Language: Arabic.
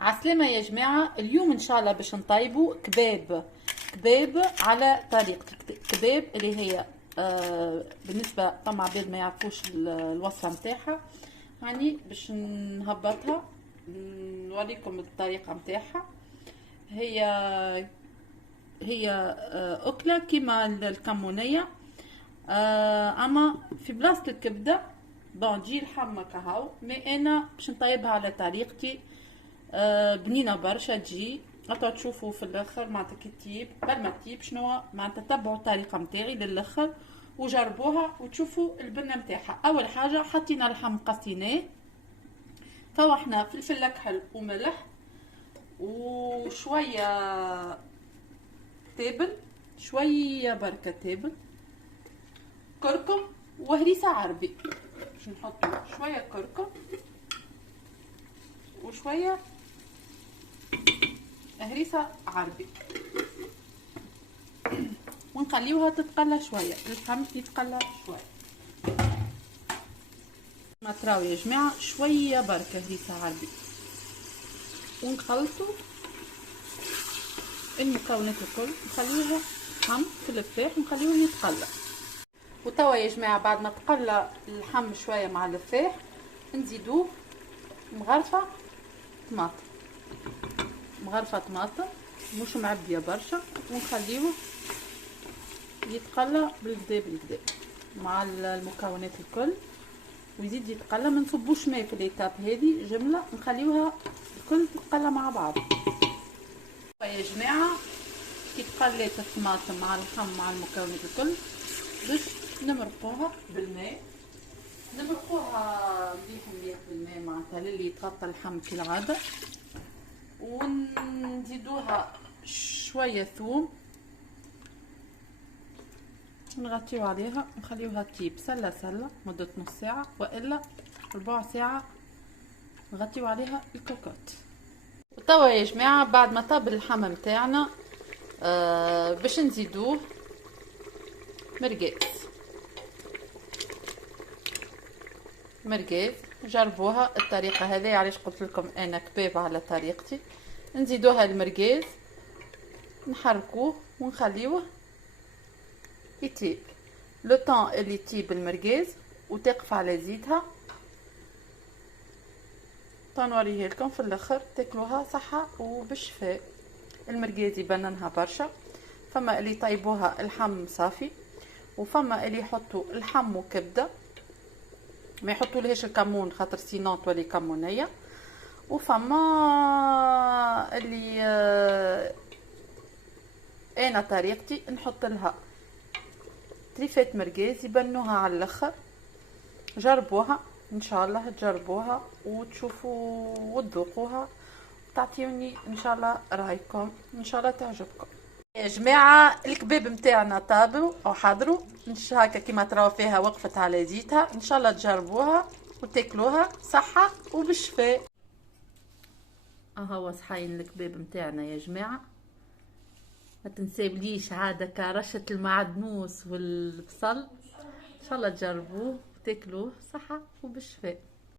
عسلامة يا جماعة. اليوم ان شاء الله باش نطيبوا كباب على طريقة كباب اللي هي بالنسبة طبعا عباد ما يعرفوش الوصفة متاعها. يعني باش نهبطها نوريكم الطريقة متاعها. هي أكلة كيما الكمونية، اما في بلاصة الكبدة بون تجي لحمة كهو، مي انا باش نطيبها على طريقتي. بنينة برشا تجي هاكا تشوفوا في الاخر معناتها كي تطيب قبل ما تطيب شنو معناتها تتبعوا الطريقة متاعي للاخر وجربوها وتشوفوا البنة متاعها. اول حاجة حطينا اللحم قصيناه، فوحنا فلفل اكحل وملح وشوية تابل، شوية بركة تابل، كركم وهريسة عربي. باش نحط شوية كركم وشوية هريسة عربي ونخليوها تتقلى شوية، اللحم يتقلى شوية. ما تراو يا جماعة شوية بركة هريسة عربي ونخلطوا المكونات الكل، نخليوها حم في الفراخ ونخليوه يتقلى. وتوا يا جماعة بعد ما تقلى اللحم شوية مع الفراخ نزيدوه مغرفة طماطم مش معبية برشا، ونخليوه يتقلى بالكدا مع المكونات الكل ويزيد يتقلى. ما نصبوش ماء في الايتاب هذه جملة، نخليوها الكل تتقلى مع بعض. يا جماعة كي تقليت الطماطم مع اللحم مع المكونات الكل باش نمرقوها بالماء، نمرقوها مليح بالماء معناتها للي يتغطى اللحم كالعادة، ونزيدوها شوية ثوم نغطيو عليها نخليوها تطيب سلة مدة نص ساعة والا ربع ساعة نغطيو عليها الكوكوت. وتوا يا جماعة بعد ما طاب اللحم متاعنا باش نزيدوه مرقاز. جربوها الطريقة هذه، علاش قلت لكم انا كباب على طريقتي. نزيدوها المرقاز نحركوه ونخليوه يطيب لو طون اللي يطيب المرقاز وتقف على زيتها. تنوريه لكم في الاخر تاكلوها صحة وبالشفاء. المرقاز يبننها برشا، فما اللي يطيبوها اللحم صافي، وفما اللي يحطوا اللحم وكبده ما يحطوا لهاش الكمون خاطر سينون تولي كمونيه، وفما اللي انا طريقتي نحط لها تريفات مرقاز يبنوها على الاخر. جربوها ان شاء الله، تجربوها وتشوفوا وتذوقوها تعطيوني ان شاء الله رايكم، ان شاء الله تعجبكم. يا جماعه الكباب متاعنا طابوا او حضروا هكا كيما تراو فيها وقفت على زيتها. ان شاء الله تجربوها وتاكلوها صحه وبالشفاء. اهو صحاين الكباب متاعنا يا جماعه. ما تنساوليش عاد رشه المعدنوس والبصل. ان شاء الله تجربوه وتاكلوه صحه وبالشفاء.